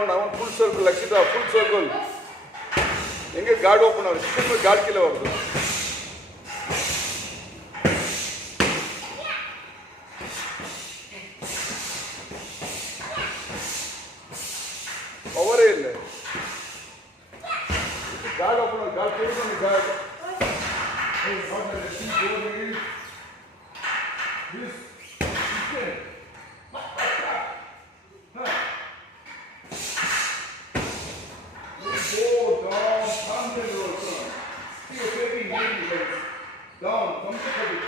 round. I want full circle. Lakshita, full circle. எங்க guard open ஆகுது. திரும்ப guard கீழ வருது. பவரே இல்ல. guard open ஆகுது. guard திரும்ப guard. Hey, what are the things over here? This. Down, come to it.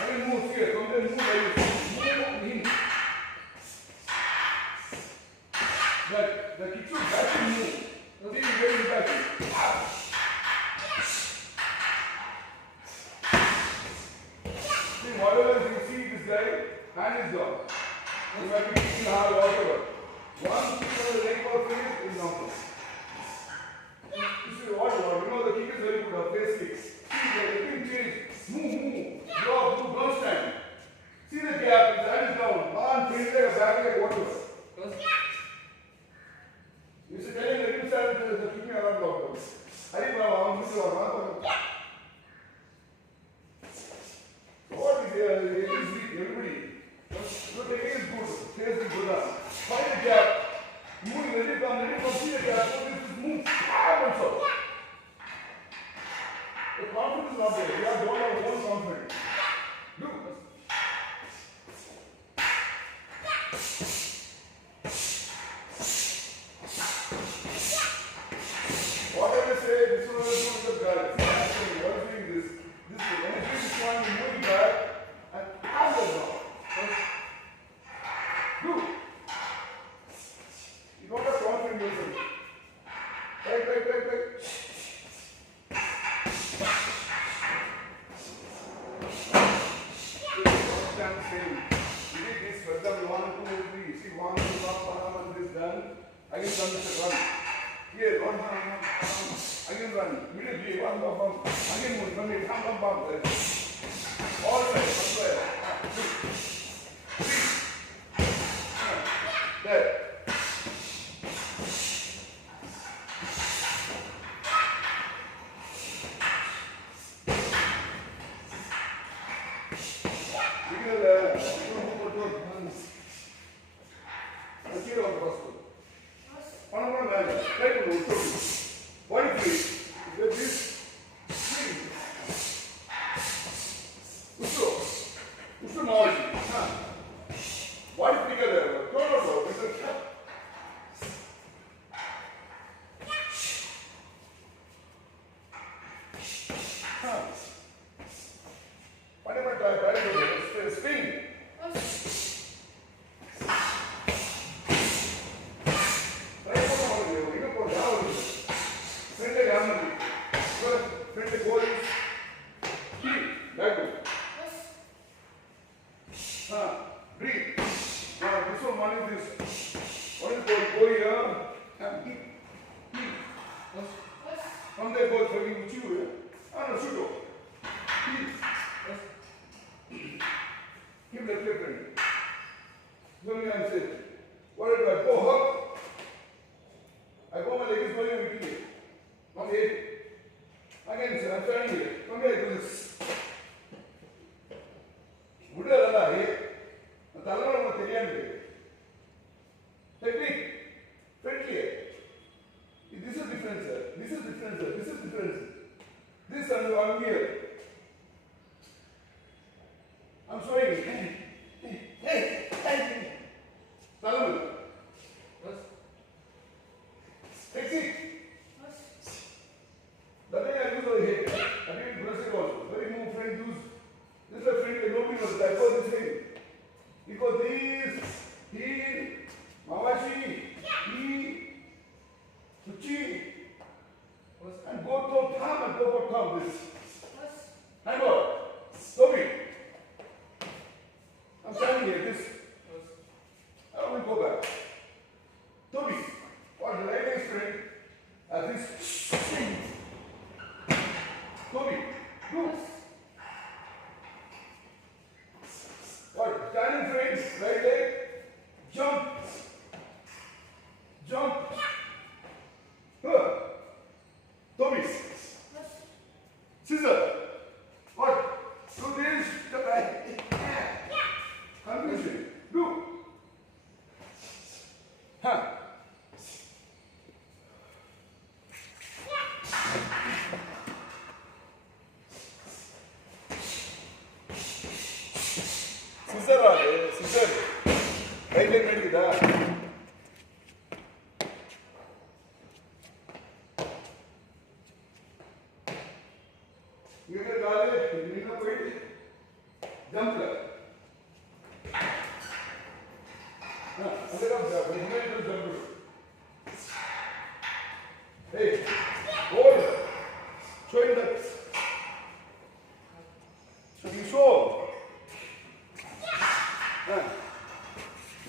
I will move here, come there, move like this. Move in. The kids will back and move. Nothing is very back. See, whatever you see this guy, hand is down. You might be kicking hard, whatever. One kick on the leg or face is normal. You see what? You know the kick is very good, face kicks. Everything change. Move. Drop, don't stand. See the gap, his hand is down. On, face like a back like whatever. You see, telling the new stand is the kicking around block. Hari Baba, I'm going to go. What is there? Everybody. So taking is good. Face is good. Find the gap. Move, let it come, see the gap. So this is move. Also. The confidence is not there. You are don't have one confidence. Do. Whatever I say, this one is not the guy. See, what is doing this? This is energy is trying to move back and have the ground. Do. You don't have confidence in yourself. Right. Again, run. Here, run. Again, run. Immediately, one bump. Again, run it. Bump. All right, one way. 2, 3. There. What is bigger there? No. Whatever try to do, spin. Breathe. Now this one is this. What is called go here and hit. From there go for you chew. No, shoot off. Keep the flip in. So me I say, what do I go hug? I go my leg is going with you. From here. Again, sir, I'm trying here. From here to this. Would I here? Technique. Friendly. This is different, sir. This is different. This and I'm here. I'm showing you. Hey. Salamu. Technique. The way I use over here. I did aggressive also. Very move friend use. This is a friend. Nobody knows that. Go this way. Because this, here, Mawashi, he, Suchi, and go to Tham and go for Tham this. Hang on. Toby. I'm standing here. This. I will go back. Toby. What the right is friend? This. Toby. Go. What? Standing friends, right leg, jump. Scissor. What? Do this. Confusion. Do. Huh. Scissor are scissor. Right leg medikida. You can call it, you know it, jump leg. Hey, hold. Show him that. So you show.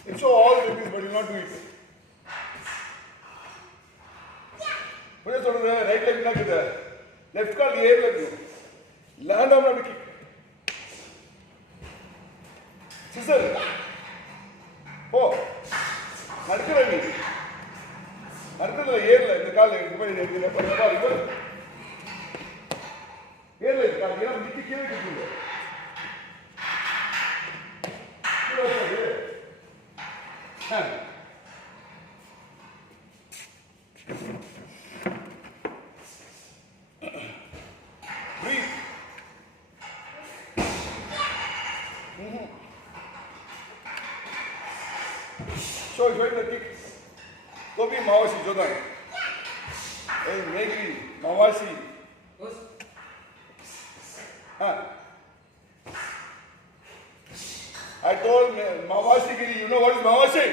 You show all the things, but you not do it. What is the right leg not there? Left call the air leg. Land on the kick. Scissor. Oh. Narkirani. Narkirala air leg. The call leg. Air leg. Call. You know, Nikki kill it. Breathe. Show the kick. Go be Mawasi, Jodan. Hey, Megri, Mawasi. I told Mawasi Giri, you know what is Mawasi?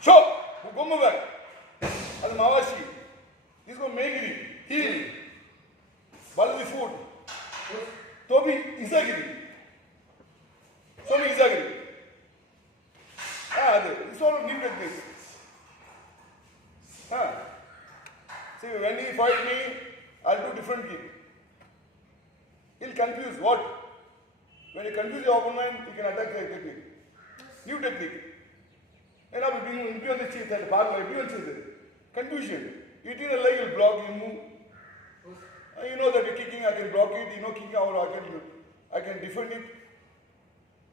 Show! Go back. That's Mawasi. This is called Megri. Heel. Baldi foot. Tobi Isagiri. Somi Isagiri. This one will like this. See, when he fight me, I'll do different kick. He'll confuse what? When you confuse your opponent, you can attack the technique. New technique. And I'll be on the cheat and the bar like confusion. You take a leg, you'll block, you move. You know that you're kicking, I can block it, you know, kicking out, I can defend it.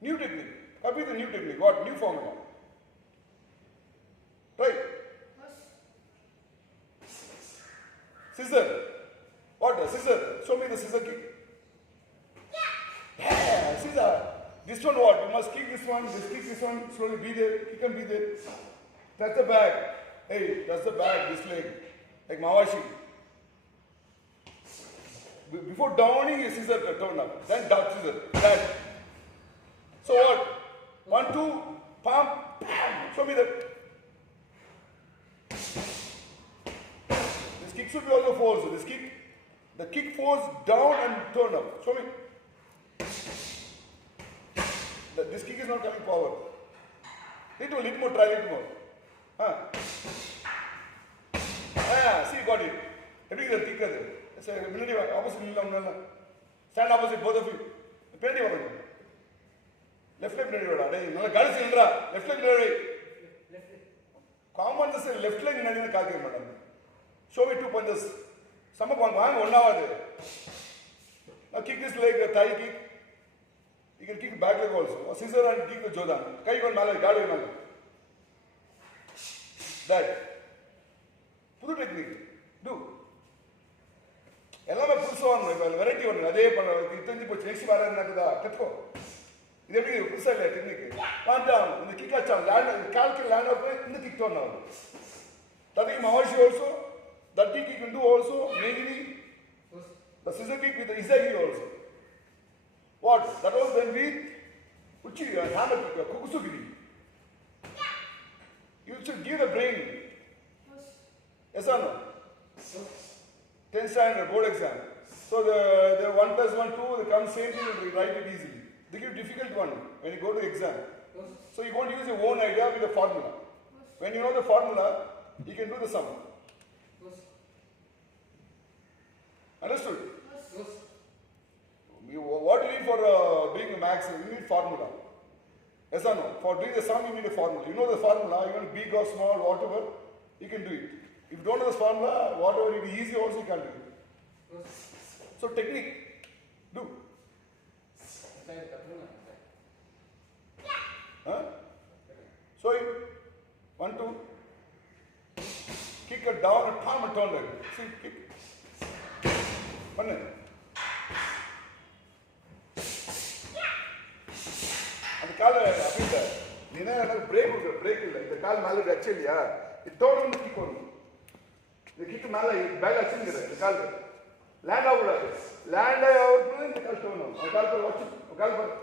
New technique. Copy the new technique. What? New formula. Right? Scissor. What? Scissor. Show me the scissor kick. Yeah, scissor. This one what? You must kick this one, kick this one, slowly be there, kick and be there. That's the bag. Hey, that's the bag, this leg. Like Mawashi. Before downing, a scissor turn up. Then down scissor. That. So what? 1, 2, palm, bam. Show me that. This kick should be also forced. This kick, the kick force down and turn up. Show me. This kick is not coming forward. Little more, try it more. See, got it. Everything is thicker there. It's a opposite. Stand opposite, both of you. Left leg, left leg. Common is left leg. Show me 2 punches. Some of one hour. Now kick this leg, thigh kick. You can kick back leg also. Or scissor and kick the Jodan. Kai one malay, guard one. That. Put the technique. Do. Ella push on variety on Ade next bar. This is a technique. One down, in the kick land, land up in the kick turn now. That is Mawashi also. That kick you can do also. Maybe the scissor kick with the Izagi also. What? That was when we Uchi hammer kick, Kukusugiri. You should give the brain. Yes or no? 10th standard board exam. So the 1 plus 1, 2, they come same thing and write it easily. They give difficult one when you go to exam. So you won't use your own idea with the formula. When you know the formula, you can do the sum. Understood? What you need for doing the maths, you need formula. Yes or no? For doing the sum, you need a formula. You know the formula, you want big or small, whatever, you can do it. If you don't know the formula, whatever it is easy also you can do it. So technique, do. Huh? So it, 1, 2, kick it down and palm and turn like that. See, kick. One. அந்த காலை அப்படின்ற நீ என்ன பிரேக் இல்லை இந்த கால் மேலே வச்சு இல்லையா இதோட வந்து கிக் வரணும் இந்த கிக்கு மேலே பேக் வச்சுங்கிற இந்த கால் லேண்ட் ஆகக்கூடாது லேண்ட் ஆகுறது இந்த கால் தோணும் அந்த கால் பேர் வச்சு கால் பேர்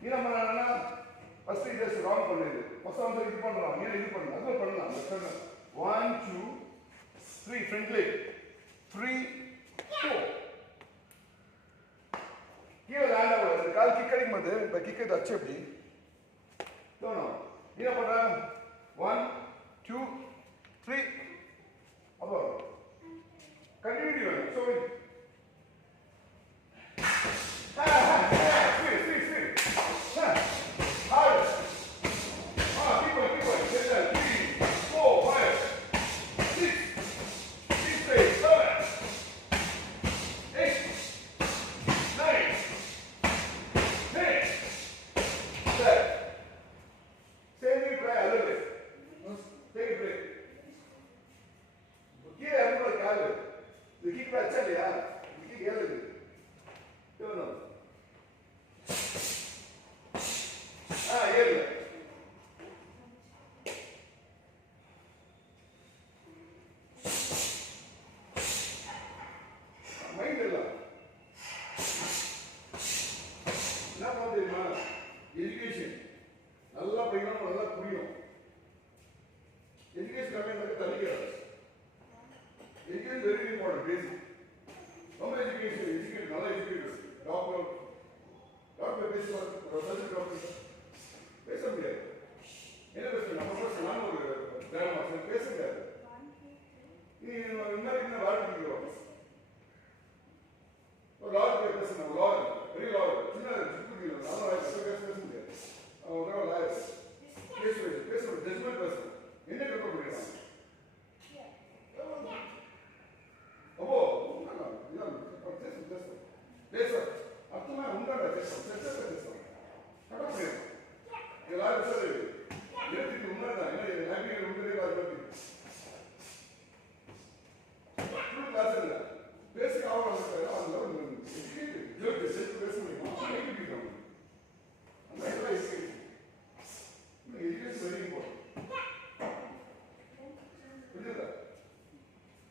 நீ நம்ம என்னன்னா ஃபர்ஸ்ட் இது ராங் பண்ணுது ஃபர்ஸ்ட் வந்து இது பண்ணுறோம் நீ இது பண்ணணும் அதுவும் பண்ணலாம் 1 2 3 ஃப்ரண்ட் leg 3 4 கீழே லேண்ட் ஆகுது இந்த கால் கிக் அடிக்கும் போது இப்போ கிக் இது அச்சு எப்படி தோணும் நீ என்ன பண்ணுற 1 2 3 அப்போ கண்டினியூட்டி வேணும் ஸோ எஜுகேஷன் நல்லா படிக்கணும் நல்லா புரியும் எஜுகேஷன் கம்மியாக தள்ளிக்கிறார் எஜுகேஷன் வெரி இம்பார்ட்டன்ட் பேசிக் ரொம்ப எஜுகேஷன் நல்லா எஜுகேட்டர் டாக்டர் பேசுவார் சர்ஜன் டாக்டர் பேச முடியாது என்ன பேசுறது நம்ம பேச நான் ஒரு கிராம பேச முடியாது நீ என்ன வாழ்க்கை ஒரு லாயர் பேசணும் லாயர் பெரிய லாயர் சின்ன நல்லா பேச முடியாது அவன் லாயர் பேச ஜட்மெண்ட் பேசணும் என்ன கட்ட முடியும் அப்போ பேச அர்த்தமா உண்டாட பேசணும் பேசணும் கட்ட முடியும் எல்லாரும் சார் எழுத்துக்கு உண்டாதான் என்ன ஹாப்பி உண்டு அது பற்றி கிளாஸ் இல்லை பேசிக் ஆகும் பேச முடியுமா அந்த எஜுகேஷன் வெரி இம்பார்ட்டன்ட் புரியுதா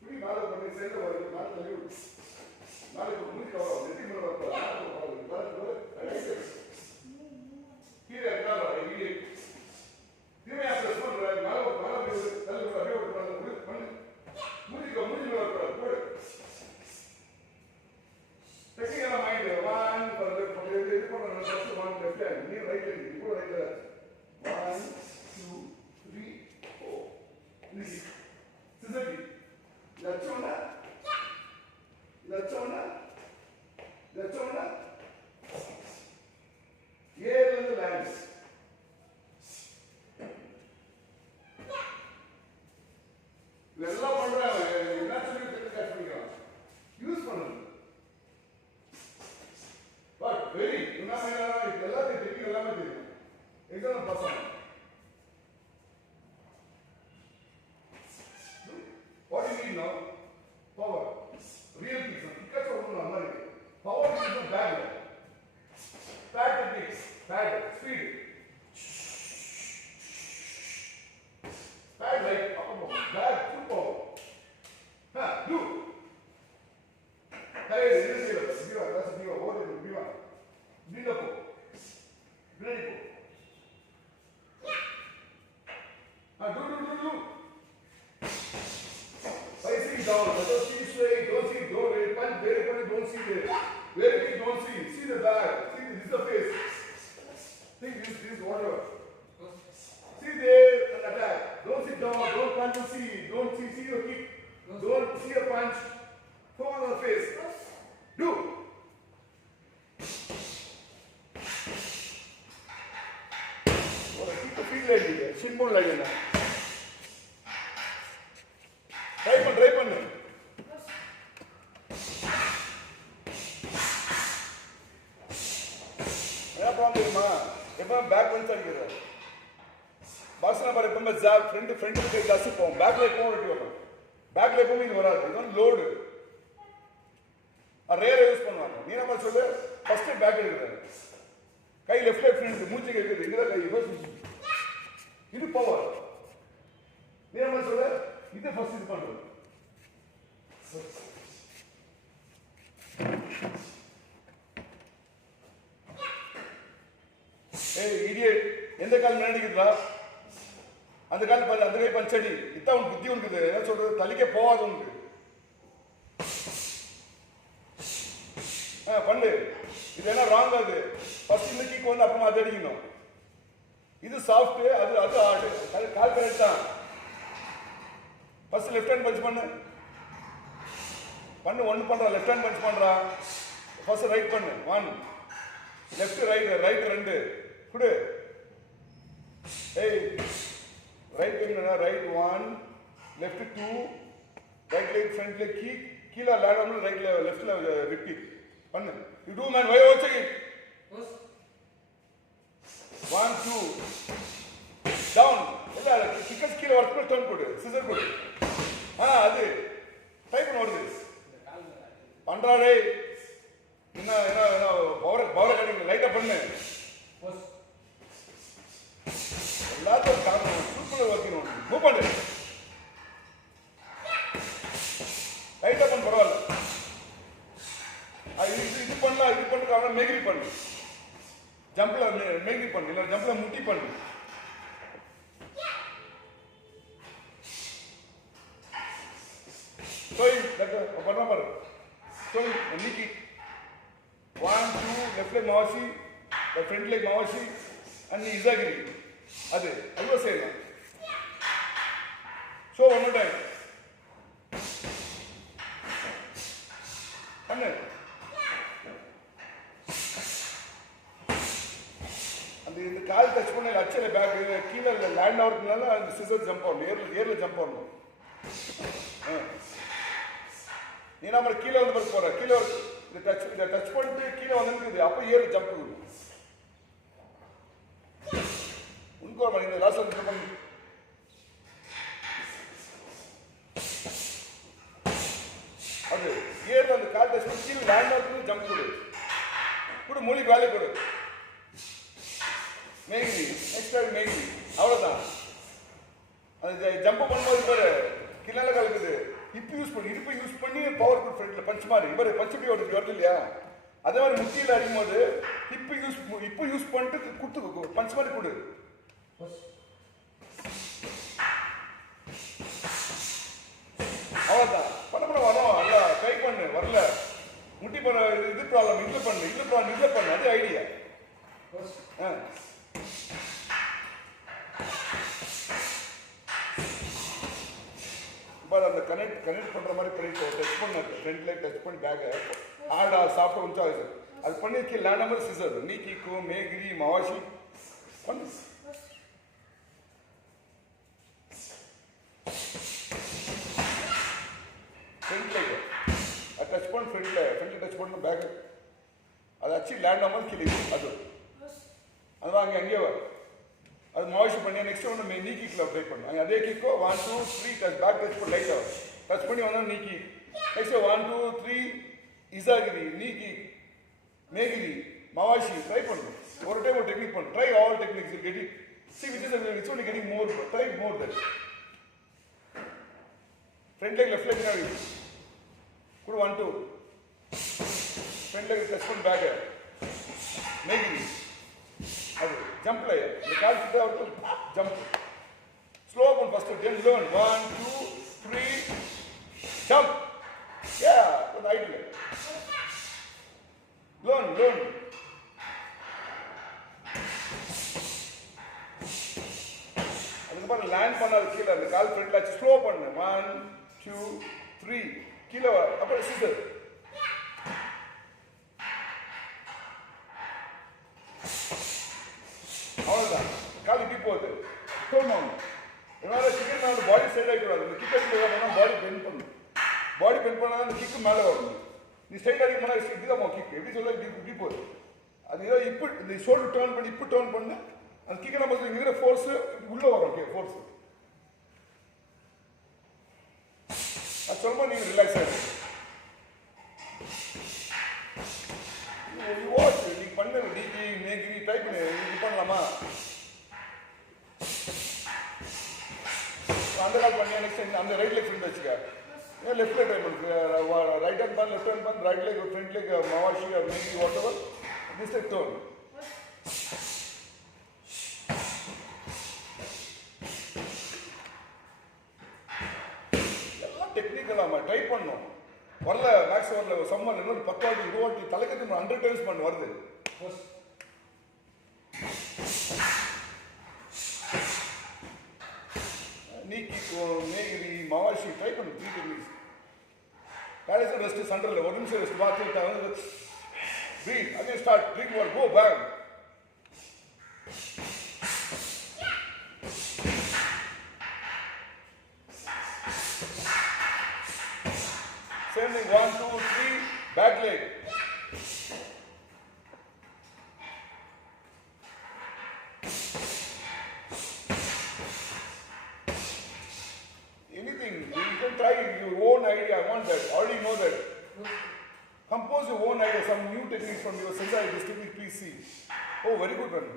புரிய மேலே பண்ணி சேர்ந்து வரைக்கும் மேலே தள்ளி விடு நாளைக்கு முடிக்க வரும் நெத்தி மேலே கீழே இருக்காரா இங்கே தீமையா ப்ளஸ் பண்ணுற மேலே தள்ளி விடு அப்படியே ஒரு பண்ணு முடிக்க முடிஞ்சு மேலே வரக்கூடாது போடு டெக்னிக்கல் மைண்ட் ஒன் இது பண்ணுற ஃபர்ஸ்ட் ஒன் லெஃப்ட் ஹேண்ட் நீ ரைட் ஹேண்ட் இப்போ ரைட் ஹேண்ட் 1 2 3 4 இன்னைக்கு சிசரி லட்சோனா ஏலேருந்து லேண்ட் இதெல்லாம் பண்றாங்க என்ன சொல்லி கேட்ச் பண்ணிக்கலாம் யூஸ் பண்ணணும் பட் வெரி எல்லாமே எல்லாத்தையும் எல்லாமே தெரியும் எக்ஸாம் பாஸ் ஆகும் what you need now power real things ticket சொல்லணும் அந்த மாதிரி power is bad bad techniques bad speed bad like bad full power to Hey, this is Viva, that's Viva, what is Viva? Viva po. Ready po. Do. Facing down, don't see straight, don't see, don't punch, very funny, don't see there. Very big, don't see. See the back, see this is the face. Think this whatever. See there, an attack. Don't sit down, don't punch to see, don't see your kick, don't see a punch. Fall on the face. Do. Keep the feet like this. Shin bone like that. Try பண்ணு. என்ன ப்ராப்ளம் தெரியுமா? எப்பவும் பேக் வந்து அடிக்கிறார். Box number எப்பவுமே ஃப்ரண்ட் கை ஜாஸ்தி போகும், பேக்ல எப்பவும் வெட்டி வரும். பேக்ல எப்பவும் இது வராது. இது வந்து லோடு. ரேரை யூஸ் பண்ணுவாங்க. நீ நம்ம சொல்லு, ஃபர்ஸ்ட் பேக் எடுக்கிறாரு. கை லெஃப்ட்ல ஃப்ரண்ட் மூச்சு கேட்குது. இங்கதான் கை இது பவர். நீ நம்ம சொல்லு, இது ஃபர்ஸ்ட் இது பண்றது. ஏய் இடியட், எந்த கால் முன்னாடிக்குதா? அந்த கால் பண்ண, அந்த கை பஞ்சடி. இதான் உனக்கு புத்தி இருக்குது. என்ன சொல்றது? தலிக்க போவாது உனக்கு. பண்ணு. இது என்ன ராங் ஆகுது? ஃபர்ஸ்ட் இந்த கிக் வந்து அப்புறமா அது அடிக்கணும். இது சாஃப்ட், அது ஹார்டு. கால் கரெக்ட் தான். ஃபர்ஸ்ட் லெஃப்ட் ஹேண்ட் பஞ்ச் பண்ணு. ஒன்னு பண்றா. லெஃப்ட் ஹேண்ட் பஞ்ச் பண்றா. ஃபர்ஸ்ட் ரைட் பண்ணு. 1 லெஃப்ட் ரைட் 2 குடு. ஏய் ரைட் பண்ணா. Right 1 left 2 right leg front leg kick. கீழ லேண்ட் ஆன் ரைட்ல லெஃப்ட்ல விப் கிக் பண்ணு. You do man why watch again. 1 2 down. இல்ல கிக்கஸ் கீழ வர்க் டர்ன் கொடு. சிசர் கொடு. அது டைப் பண்ண வருது. பண்றாடே. என்ன பவர் கட்டிங் லைட்டா பண்ணு. எல்லாத்தையும் காரணம் சூப்பர் வைக்கணும். மூவ் பண்ணு. லைட்டா பண்ணு, பரவாயில்ல. இது பண்ணலாம். இது பண்ணுறாங்க. மேகிரி பண்ணு. ஜம்ப்ல மேகிரி பண்ணு. இல்லை ஜம்ப்ல முட்டி பண்ணு. பண்ண பாரு. நீக்கி 1 2 லெஃப்ட் லெக் மாவாசி, ஃப்ரண்ட் லெக் மாவாசி அண்ட் இசாகிரி. அதுவா செய்யலாம். ஸோ ஒன் மோர் டைம் பண்ணு. இந்த கால் டச் பண்ண அச்சல பேக் கீழே லேண்ட் ஆகிறதுனால அந்த சிசர் ஜம்ப் ஆகணும். ஏர்ல ஜம்ப் ஆகணும். நீ நம்ம கீழே வந்து போற. கீழே டச் பண்ணிட்டு கீழே வந்து அப்போ ஏர்ல ஜம்ப் ஆகும். உனக்கு இந்த லாஸ்ட் வந்து பண்ணு. அது ஏர்ல அந்த கால் டச் பண்ணி கீழே லேண்ட் ஆகிறது ஜம்ப் கொடு. மூலிக்கு வேலை கொடு. மேகிரி நெக்ஸ்ட் டைம் மேகிரி. அவ்வளோதான். அது ஜம்ப் பண்ணும்போது பாரு கீழே கலக்குது. இடுப்பு யூஸ் பண்ணி பவர் குட் ஃப்ரண்ட்ல பஞ்ச் மாதிரி. இவர் பஞ்ச் இப்படி வருது இல்லையா? அதே மாதிரி முட்டியில் அடிக்கும்போது இப்போ யூஸ் பண்ணிட்டு குத்து பஞ்ச் மாதிரி கொடு. அவ்வளோதான். பண்ண வரும். அல்ல ட்ரை பண்ணு. வரல முட்டி பண்ண. இது ப்ராப்ளம். இதில் பண்ணு. அது ஐடியா. அந்த கனெக்ட் பண்ற மாதிரி பண்ணிட்டு டச் பண்ண. ஃப்ரண்ட்ல டச் பண்ணி பேக்கை ஹார்டா சாப்பிட்டு கொஞ்சம் ஆகுது. அது பண்ணி லேண்ட் நம்பர் சிசர் நீ கிக்கும் மேகிரி மாவாசி பண்ணு. ஃப்ரண்ட்ல டச் பண்ணு. ஃப்ரண்ட்ல டச் பண்ணு பேக். அது ஆச்சு லேண்ட் நம்பர் கீழே. அதுதான் அங்கேயே அது மாவாஷ் பண்ணி நெக்ஸ்ட் ஒன்று நீ கிக்கில் ட்ரை பண்ணு. அதே கிக்கோ 1 2 3 டச் பேக் டச் பண்ணி லைட்டாக டச் பண்ணி வந்தால் நீ கிக். நெக்ஸ்ட் 1 2 3 இசாகிரி நீ கிக் மேகிரி மாவாஷி ட்ரை பண்ணு. ஒரு டைம் ஒரு டெக்னிக் பண்ணு. Try all techniques get it. See which one is getting more. Try more that. Front leg left leg now. Good 1 2. Front leg touch பண்ணி பேக் மேகிரி. அது ஜம்ப் லையர். இந்த கால் கிட்ட வந்து ஜம்ப். ஸ்லோ பண்ணு ஃபர்ஸ்ட். தென் லேர்ன் 1 2 3 ஜம்ப். good idea. Learn. அதுக்கு பாரு லேண்ட் பண்ணாது கீழே. அந்த கால் ஃப்ரண்ட்ல ஸ்லோ பண்ணு. 1 2 3 கீழே அப்புறம் சிசர். அவ்வளோதான். கால் இப்படி போகுது. டோன் ஆகும். அதனால கிரிக்கெட் மேலே பாடி சைட் ஆகிக்கூடாது. இந்த கிக் அடிக்க பாடி பெண்ட் பண்ணணும். பாடி பெண்ட் பண்ணால் அந்த கிக்கு மேலே வரணும். நீ ஸ்ட்ரைட் அடிக்க போனால் இப்படிதான் கிக் எப்படி சொல்ல இப்படி போகுது. அது ஏதோ இப்போ இந்த ஷோல்டர் டேர்ன் பண்ணி இப்போ டேர்ன் பண்ணு அந்த கிக்கை நம்ம இருக்கிற ஃபோர்ஸு உள்ளே வரும் ஃபோர்ஸு. அது சொல்லும்போது நீங்கள் ரிலாக்ஸ் ஆகிடும். வாட்ச் நீ பண்ணு டிகி மேகிரி ட்ரை பண்ணு இது பண்ணலாமா அந்த கால் பண்ணி நெக்ஸ்ட் அந்த ரைட் லெக் ஃப்ரெண்ட் வச்சுக்க லெஃப்ட் leg ட்ரை பண்ணுங்க ரைட் ஹேண்ட் பண்ண லெஃப்ட் ஹேண்ட் பண்ண ரைட் லெக் ஃப்ரண்ட் லெக் மவாஷி ஆர் மேகிரி whatever this leg turn எல்லாம் டெக்னிக்கலாமா ட்ரை பண்ணணும். வரல மேக்ஸ் வரல சம்மர் இன்னொரு 10 வாட்டி 20 வாட்டி தலைக்கட்டு 100 டைம்ஸ் பண்ணு வருது. நீ கிக்கோ மேகிரி மவாஷி ட்ரை பண்ணு 3 டெக்னிக்ஸ். பேலன்ஸ் ரெஸ்ட் சென்டர்ல ஒரு நிமிஷம் ரெஸ்ட் பார்த்துட்டு breathe again start drink water go back. Same thing 1 2 3 back leg. Anything you can try your own idea. I want that. Already know that. Compose your own idea. Some new techniques from your sensei. This technique, please see. Oh, very good one.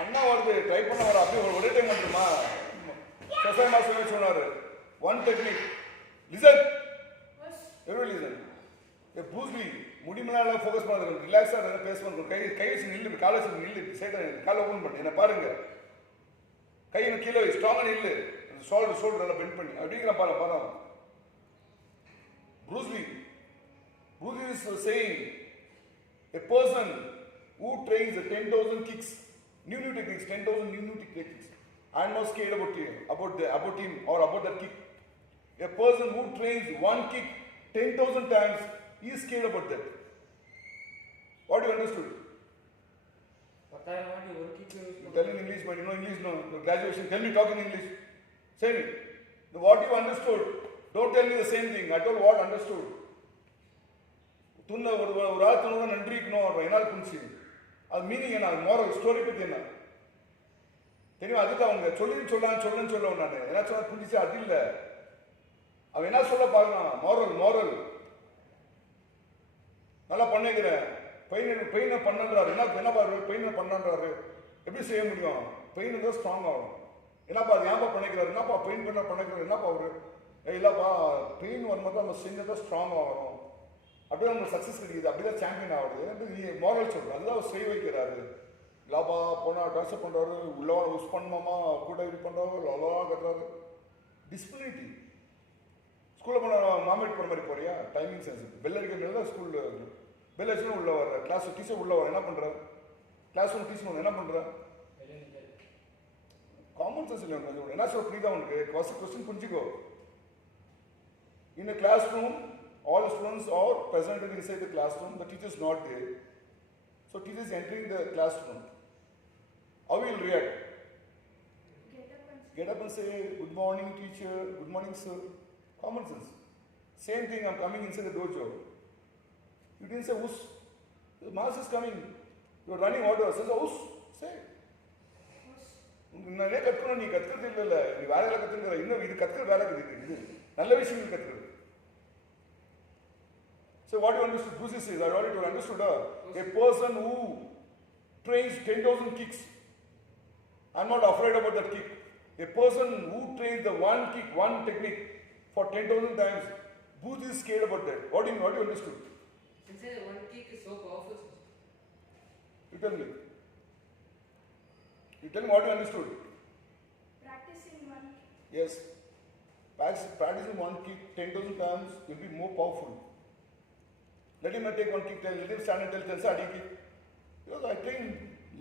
அண்ணா வருது ட்ரை பண்ண வர அப்படியே ஒரே time வந்துருமா சசாய் master சொன்னாரு one technique listen every listen Bruce Lee முடிமலால focus பண்ணாத ரிலாக்ஸா இருந்தா பேச பண்ணு கை வச்சு நில்லு காலை வச்சு நில்லு சைட காலை ஓபன் பண்ணு என்ன பாருங்க கையை கீழே வை ஸ்ட்ராங்கா நில்லு ஷோல்டர் நல்லா பெண்ட் பண்ணி அப்படிங்கிற பாருங்க Bruce Lee is saying a person who trains 10,000 kicks new techniques 10,000 new techniques I am not scared about him or about that kick. A person who trains one kick 10,000 times he is scared about that. What you understood? You tell in English but you know English no graduation tell me talk in English say me what you understood don't tell me the same thing I told what understood துன்ன ஒரு ஆள் துணை நன்றி இருக்கணும் என்னால் புரிஞ்சு அது மீனிங் என்ன மோரல் ஸ்டோரி பற்றி என்ன தெரியும் அதுக்கு அவங்க சொல்லுன்னு சொல்ல நான் என்ன சொன்னா புரிஞ்சிச்சு அது இல்லை அவன் என்ன சொல்ல பார்க்கலாம் மோரல் நல்லா பண்ணிக்கிறேன் பெயினை பண்ணன்றாரு என்ன பாரு பெயினை பண்ணன்றாரு எப்படி செய்ய முடியும் பெயின் தான் ஸ்ட்ராங் ஆகும் என்னப்பா அது ஏன்ப்பா பண்ணிக்கிறாரு என்னப்பா பெயின் பண்ணிக்கிறாரு என்னப்பா அவரு இல்லப்பா பெயின் வரும்போது நம்ம செஞ்சதான் ஸ்ட்ராங் ஆகணும் அப்படியே நம்ம சக்ஸஸ் கிடைக்குது அப்படிதான் சாம்பியன் ஆகுது நீ மோரல் சொல்கிறேன் அதுதான் அவர் செய்ய வைக்கிறாரு இல்லாப்பா போனால் டான்ஸ் பண்ணுறாரு உள்ளவா யூஸ் பண்ணுமாமா கூட இது பண்ணுறாரு லவா கட்டுறாரு டிஸ்பிளினிட்டி ஸ்கூலில் போன மாமேட் போகிற மாதிரி போறியா டைமிங் சென்ஸ் பெல் அடிக்கிறது தான் ஸ்கூலில் பெல் அடிச்சுன்னு உள்ள வர கிளாஸ் டீச்சர் உள்ள வர என்ன பண்ணுற கிளாஸ் ரூம் டீச்சர் என்ன பண்ணுற காமன் சென்ஸ் இல்லை கொஞ்சம் என்ன சொல்ல புரியுதா உனக்கு கொஸ்டின் புரிஞ்சுக்கோ in classroom all the students are present inside the classroom, the teacher is not there. So teacher is entering the classroom. How will you react? Get up and say, good morning teacher, good morning sir. Common sense. Same thing, I'm coming inside the dojo. You didn't say, whoosh. The master is coming. You are running order. Says, whoosh. Say. நிறைய கற்றுக்கணும் நீ கற்றுக்கிறது இல்லை நீ வேலையில கற்றுக்கிற இன்னும் இது கற்றுக்கிற வேலை இது நல்ல விஷயம் கற்றுக்கிறது. So what you understood? Bruce says, I already understood a person who trains 10,000 kicks. I'm not afraid about that kick. A person who trains the one kick, one technique for 10,000 times, Bruce is scared about that. What you understood? Since one kick is so powerful. You tell me. You tell me what you understood. Practicing one kick. Yes. Practicing one kick 10,000 times will be more powerful. Let him take one kick, let him stand and tell Sadi kick. Because I train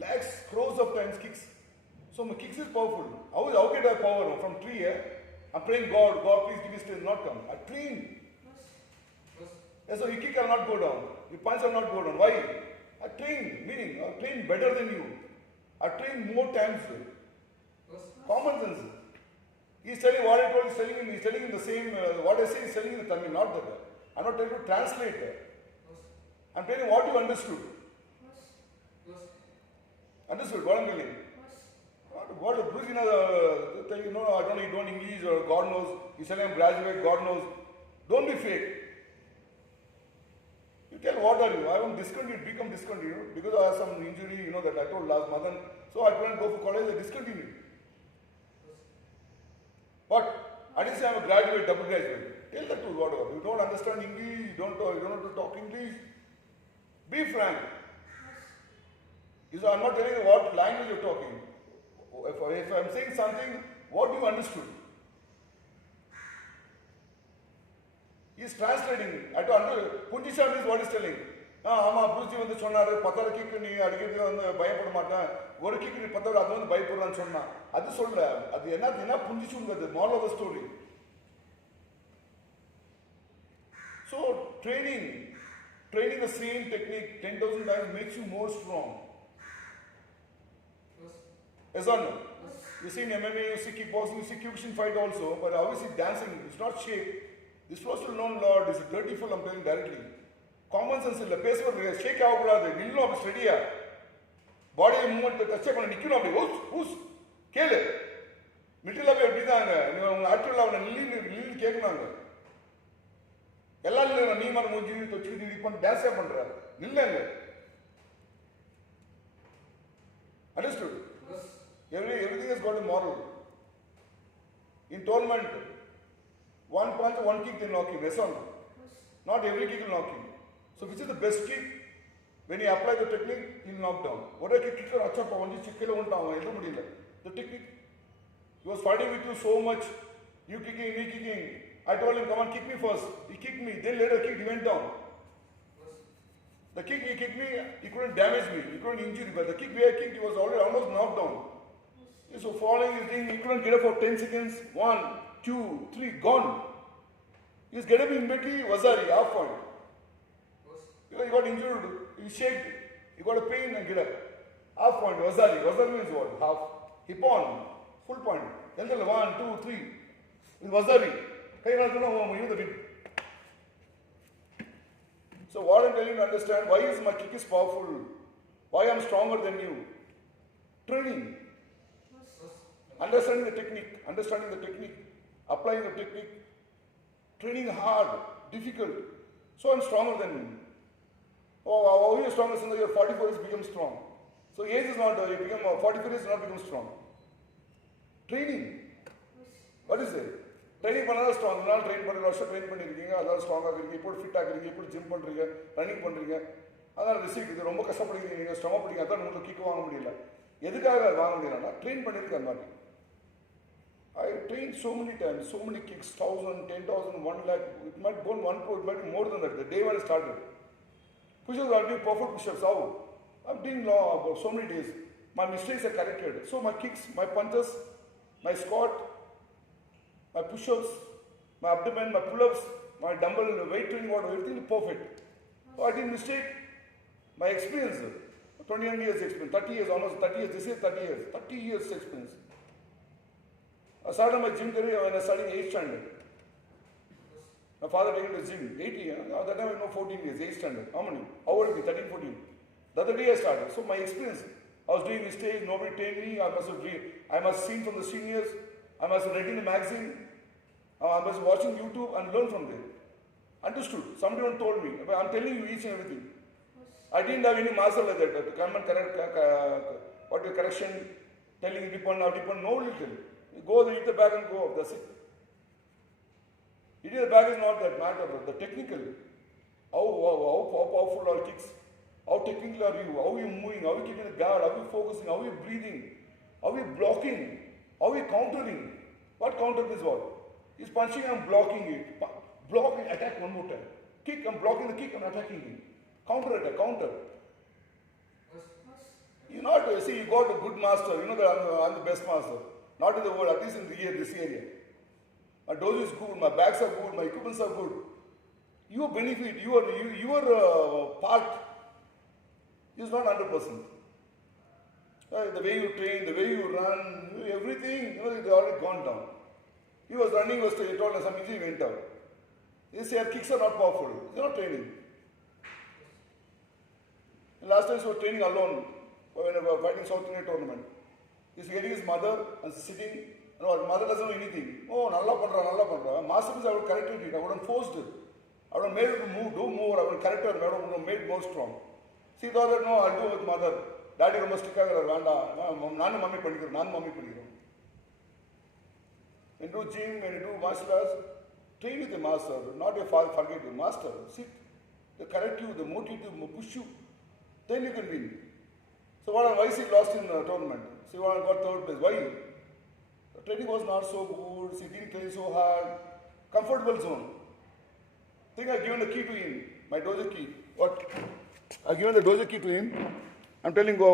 lakhs, crores of times kicks. So my kicks is powerful. How can I power from tree here? I'm praying God please give me strength, not come. I train. Yes, so your kick will not go down. Your punch will not go down. Why? I train, meaning I train better than you. I train more times. Boss. Common sense. He's telling what I told, he's telling him the same, what I say he's telling in Tamil, not that. I'm not telling you to translate. Boss. I'm telling you what you understood. Boss. Understood what I'm telling? What the Bruce, tell you, no, I don't need English or God knows. He's telling I'm graduate, God knows. Don't be fake. You tell what are you? I want discontinued, become discontinued because I have some injury, that I told last month. So I couldn't go for college, I discontinued. But I didn't say I'm a graduate, double graduate. Tell the truth, whatever. You don't understand English, you don't know how to talk English. Be frank. I'm not telling you what language you're talking. If I'm saying something, what you understood? He's translating. Punjishan is what he's telling. ஆமா புரிச்சு வந்து சொன்னாரு 10 கிக்கு நீ அடிக்கிறது வந்து பயப்பட மாட்டேன் ஒரு கிக்கு நீ 10 அது வந்து பயப்படுறான்னு சொன்னா அது சொல்ற அது என்ன புரிஞ்சுச்சுங்கிறது moral of the story. So training the same technique 10,000 times makes you more strong. Yes or no? You see in MMA, you see kickboxing, you see kickboxing fight also, but obviously dancing, it's not shape. This was to known Lord is a dirty fool, I'm telling directly. Common sense illa pesuvadhu shake aagudadu nillu apdi steady body movement touch panna nikkணும் அப்படி ஊஸ் கேளு மிடில் அப்படி எப்படிதாங்க உங்க ஆட்கள் அவனை நில்லு கேட்கறாங்க எல்லாம் இல்ல நீ மாதிரி மூஞ்சி தொச்சு இது பண்ணி டான்ஸே பண்ற நில்லுங்க understood everything has got a moral in tournament one punch one kick they knock him yes or no not every kick will knock him. So which is the best kick? When you apply the technique, he'll knock down. What a kick or acha pavanji chikkela untaava edu mudiyilla. The technique. He was fighting with you so much. You kicking, me kicking. I told him, come on, kick me first. He kicked me. Then later kick, he went down. The kick he kicked me, he couldn't damage me. He couldn't injure me. But the kick where I kicked, he was already almost knocked down. So falling his thing, he couldn't get up for 10 seconds. 1, 2, 3, gone. He's get up immediately, Wazari, half point. You got injured, you shake, you got a pain and get up. Half point, Wazari. Wazari means what? Half. Hip on, full point. Then the 1, 2, 3. With Wazari. So what I'm telling you to understand, why is my kick is powerful? Why I'm stronger than you? Training. Understanding the technique, applying the technique, training hard, difficult. So I'm stronger than you. Oh, how are you stronger since you're 44 years become strong? So age is not, you become 44 years not become strong. Training. What is it? Training பண்ணாத strong. நாள் train பண்ணி வருஷம் train பண்ணிருக்கீங்க அதனால ஸ்ட்ராங்கா இருக்கீங்க இப்போ ஃபிட் ஆகிறீங்க இப்போ ஜிம் பண்றீங்க ரன்னிங் பண்றீங்க அதனால ரிசல்ட் இது ரொம்ப கஷ்டப்படுறீங்க நீங்க ஸ்ட்ராங் பண்றீங்க அதான் உங்களுக்கு கிக் வாங்க முடியல எதுக்காக வாங்க முடியலன்னா ட்ரெயின் பண்ணிருக்க மாதிரி I trained so many times, so many kicks, 1,000, 10,000, 1 lakh, it might go 1 crore, it might be more than that, the day when I started. Push-ups, I'll do perfect push-ups, how? I'm doing about so many days. My mistakes are corrected. So my kicks, my punches, my squat, my push-ups, my abdomen, my pull-ups, my dumbbell weight training, everything is perfect. So I didn't mistake. My experience, 21 years experience, 30 years, almost 30 years, this is 30 years experience. I started my gym career when I started 8th standard. My father taken to the gym, 80 years. Now that time I know 14 years, 8th standard. How many? How old is 13, 14? The other day I started. So my experience, I was doing mistakes, nobody trained me, I must seen from the seniors, I must read in the magazine, I was watching YouTube and learn from them. Understood. Somebody one told me, I'm telling you each and everything. I didn't have any master like that to come and correct, correction, telling you depend, no little. Go, hit the bag and go off, that's it. Hitting the bag is not that matter, the technical. How powerful are kicks? How technical are you? How are you moving? How are you keeping the guard? How are you focusing? How are you breathing? How are you blocking? How are you countering? What counter is what? He's punching and blocking it. Block and attack one more time. Kick, I'm blocking the kick and attacking him. Counter attack, counter. You not see, you got a good master. You know that I'm the best master. Not in the world, at least in this area. My dose is good, my bags are good, my equipments are good. Your benefit, your part, is not 100%. The way you train, the way you run, everything, it's already gone down. He was running, he told us something, he went out. His kicks are not powerful. He's not training. And last time he was training alone when we were fighting South Indian tournament. He's getting his mother and sitting. No, his mother doesn't know anything. Oh, nalla pandra. Master means I would corrected it. I would have forced it. I would have made her move, do more. I would have corrected her. I would have made more strong. She thought that, no, I'll do it with mother. Daddy ரொம்ப ஸ்ட்ரிக்ட் ஆகிறார் வேண்டாம் நானும் மம்மி படிக்கிறேன். When you do gym, when you do martial arts, train with the master, not your father, forget your master. Sit, they correct you, they motivate you, push you, then you can win. So why is he lost in the tournament? So he got third place. Why? The training was not so good, he didn't train so hard. Comfortable zone. I think I've given the key to him, my dojo key. What? I've given the dojo key to him. I'm telling go